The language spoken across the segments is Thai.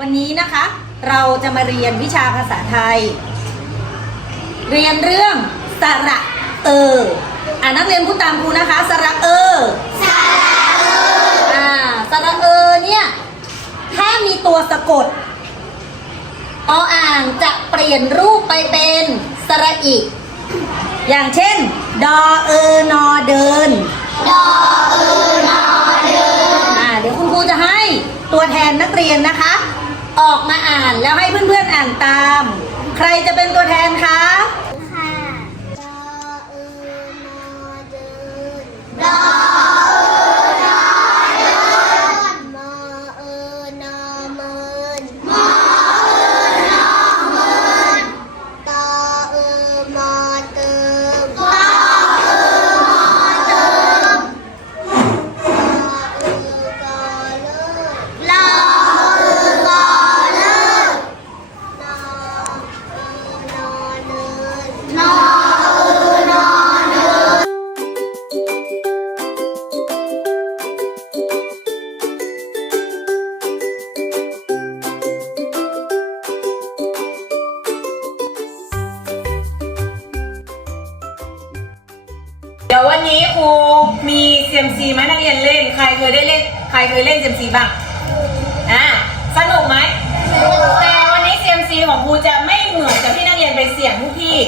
วันนี้นะคะ เราจะมาเรียนวิชาภาษาไทย เรียนเรื่องสระเอออ่านักเรียนพูดตามครูนะคะ สระเออสระเอออ่าสระเออเนี่ยถ้ามีตัวสะกดออ่างจะเปลี่ยนรูปไปเป็นสระอิอย่างเช่น ดอเออนอเดิน ดอเออนอ ตัวแทนนักเรียนนะคะ ออกมาอ่านแล้วให้เพื่อนๆอ่านตาม ใครจะเป็นตัวแทนคะค่ะดอเออนอเดินดอ นนี้ครูมีเซียมซีไหมนักเรียนเล่น ใครเคยได้เล่น ใครเคยเล่นเซียมซีบ้าง อ่า สนุกไหมแต่วันนี้เซียมซีของครูจะไม่เหมือนกับที่นักเรียนไปเสี่ยงทุกที่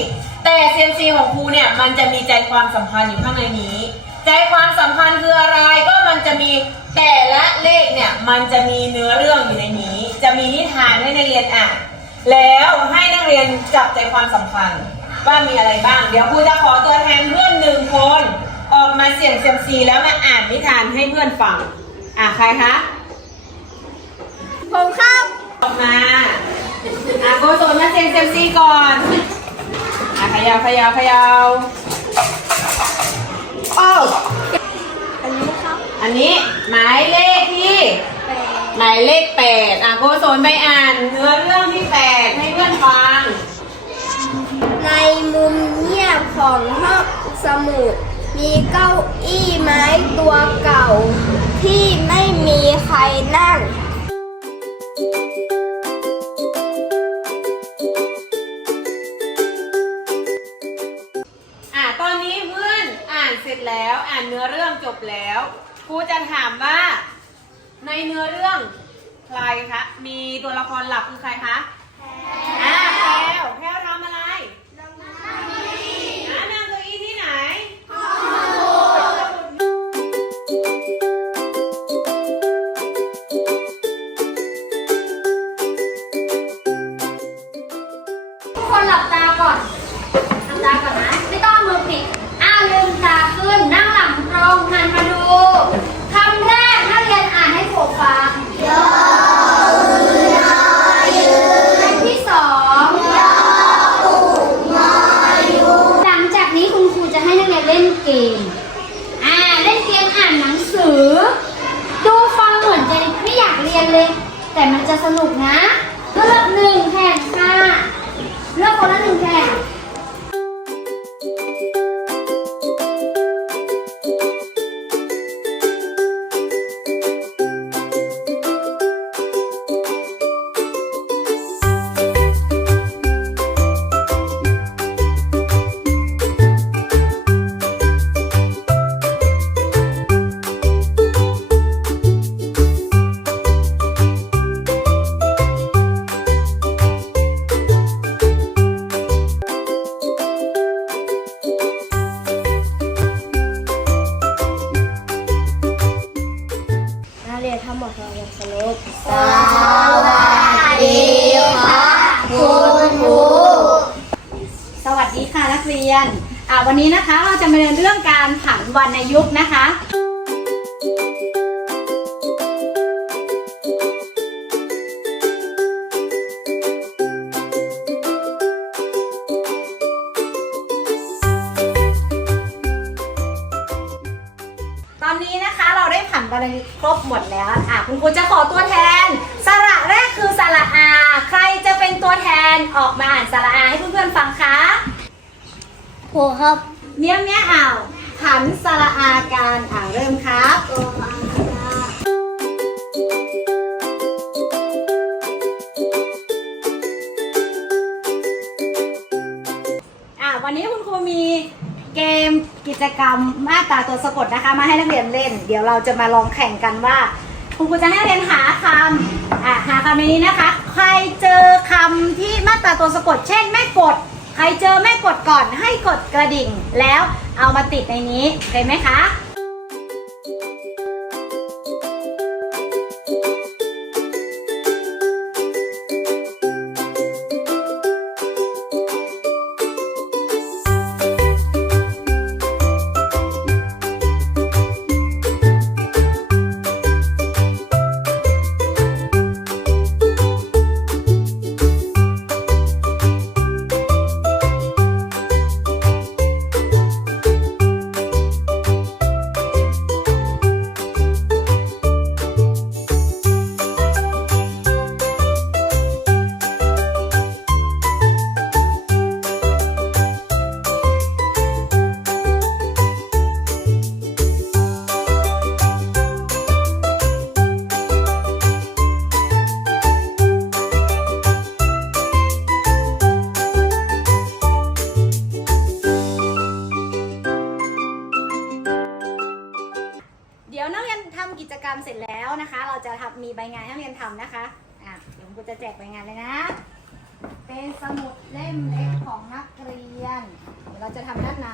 แต่เซียมซีของครูเนี่ยมันจะมีใจความสำคัญอยู่ข้างในนี้ ใจความสำคัญคืออะไร ก็มันจะมีแต่ละเลขเนี่ยมันจะมีเนื้อเรื่องอยู่ในนี้ จะมีนิทานให้นักเรียนอ่าน แล้วให้นักเรียนจับใจความสำคัญว่ามีอะไรบ้าง เดี๋ยวครูจะขอตัวแทนเพื่อนหนึ่งคน ออกมาเสี่ยงเซียมซีแล้วมาอ่านนิทานให้เพื่อนฟัง อะใครคะผมครับออกมาอะโกโซนมาเสี่ยงเซียมซีก่อนอะเขยาวขยาวขยาวโอ้อันนี้ครับอันนี้หมายเลขที่แปดหมายเลขแปดอะโกโซนไปอ่านเนื้อเรื่องที่แปดให้เพื่อนฟัง ในมุมเงียบของห้องสมุด มีเก้าอี้ไม้ตัวเก่า ที่ไม่มีใครนั่ง อะตอนนี้เพื่อนอ่านเสร็จแล้วอ่านเนื้อเรื่องจบแล้วครูจะถามว่า ในเนื้อเรื่องใครคะมีตัวละครหลักคือใครคะอ่าแพล ย ยนอ่าวันนี้นะคะเราจะมาเรียนเรื่องการผันวรรณยุกต์นะคะ ตอนนี้นะคะเราได้ผันวรรณยุกต์ครบหมดแล้วอะคุณครูจะขอตัวแทน สระแรกคือสระอา ใครจะเป็นตัวแทนออกมาอ่านสระอาให้เพื่อนๆฟังคะ โหครับเนี้ยเนี้ยอ่าวขันสระอาการอ่าเริ่มครับอ่าวันนี้คุณครูมีเกมกิจกรรมมาตราตัวสะกดนะคะ มาให้นักเรียนเล่น เดี๋ยวเราจะมาลองแข่งกันว่าคุณครูจะให้นักเรียนหาคำอ่าหาคำในนี้นะคะ ใครเจอคำที่มาตราตัวสะกด เช่นแม่กด ใครเจอแม่กดก่อนให้กดกระดิ่ง แล้วเอามาติดในนี้เห็นไหมคะ มีใบงานให้นักเรียนทำนะคะอะเดี๋ยวครูจะแจกใบงานเลยนะ เป็นสมุดเล่มเล็กของนักเรียนเดี๋ยวเราจะทำด้านใน